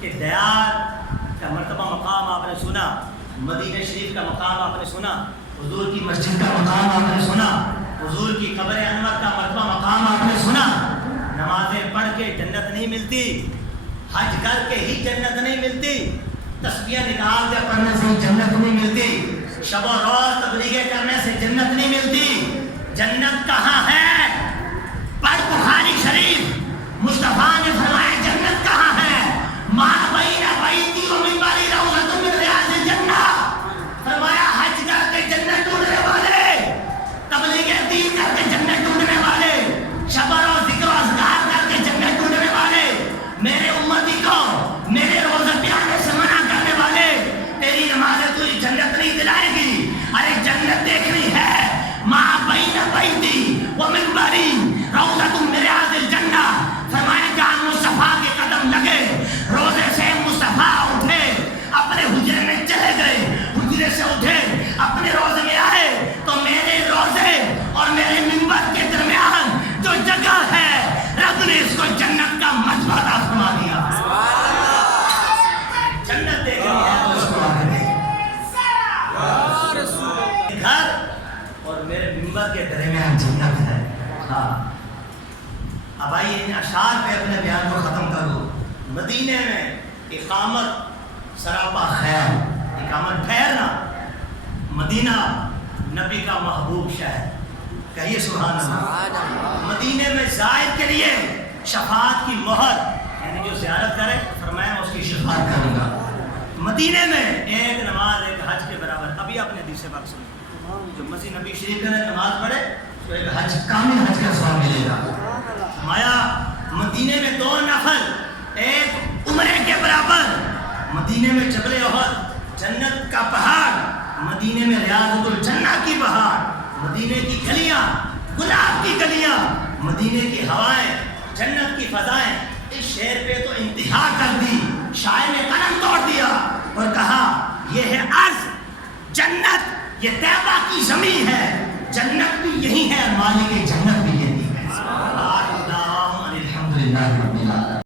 کہ دیار کا مرتبہ مقام آپ نے سنا، مدینہ شریف کا مقام آپ نے سنا، حضور کی مسجد کا مقام آپ نے سنا، حضور کی قبر انور کا مرتبہ مقام آپ نے سنا۔ نمازیں پڑھ کے جنت نہیں ملتی، حج کر کے ہی جنت نہیں ملتی، تسبیح نکال کے پڑھنے سے جنت نہیں ملتی، شب و روز تبلیغیں کرنے سے جنت نہیں ملتی۔ جنت کہاں ہے؟ پڑھ بخاری شریف، مصطفیٰ نے فرمایا جنت کہاں ہے؟ ما بین بیتی و منبری روضۃ من ریاض الجنہ۔ فرمایا حج کر کے جنت ڈھونڈنے والے، تبلیغ دین کر کے جنت ڈھونڈنے والے، شب و روز ذکر و اذکار کر کے جنت ڈھونڈنے والے، میرے امتی کو میرے روزے پہ آنے سے منع کرنے والے، تیری نمازیں تجھے جنت نہیں دلائے گی۔ ارے جنت دیکھنی ہے، ما بین بیتی و منبری روضۃ من ریاض الجنہ۔ فرمایا جہاں مصطفیٰ کے قدم لگے، روزے سے مصطفیٰ اٹھے، اپنے حجرے میں چلے گئے، حجرے سے اٹھے اپنے روزے میں آئے، تو میرے روزے اور میرے منبر کے درمیان جو جگہ ہے، رب نے اس کو جنت کا مجمع عطا فرما دیا۔ جنت دیکھنی ہے تو اس کو آگے دیکھ، گھر اور میرے منبر کے درمیان جنت ہے۔ ہاں اب آئیے ان اشعار پہ اپنے بیان کو ختم کرو۔ مدینے میں اقامت سراپا خیر، اقامت ٹھہرنا، مدینہ نبی کا محبوب شہر، کہیے سبحان اللہ۔ مدینے میں زائر کے لیے شفاعت کی مہر، یعنی جو زیارت کرے فرمایا میں اس کی شفاعت کروں گا۔ مدینے میں ایک نماز ایک حج کے برابر۔ ابھی آپ نے حدیث پاک سنی، جو مسجد نبی شریف میں نماز پڑھے تو ایک حج کامل حج کا ثواب ملے گا۔ فرمایا مدینے میں 2 نفل ایک عمرے کے برابر، مدینے میں جبل احد جنت کا پہاڑ، مدینے میں ریاض الجنہ کی بہار، مدینے کی گلیاں گلاب کی گلیاں، مدینے کی ہوائیں جنت کی فضائیں۔ اس شعر پہ تو انتہا کر دی، شاعر نے قلم توڑ دیا اور کہا یہ ہے عرض جنت، یہ طیبہ کی زمین ہے، جنت بھی یہی ہے، مالک جنت بھی یہی ہے۔ الحمدللہ۔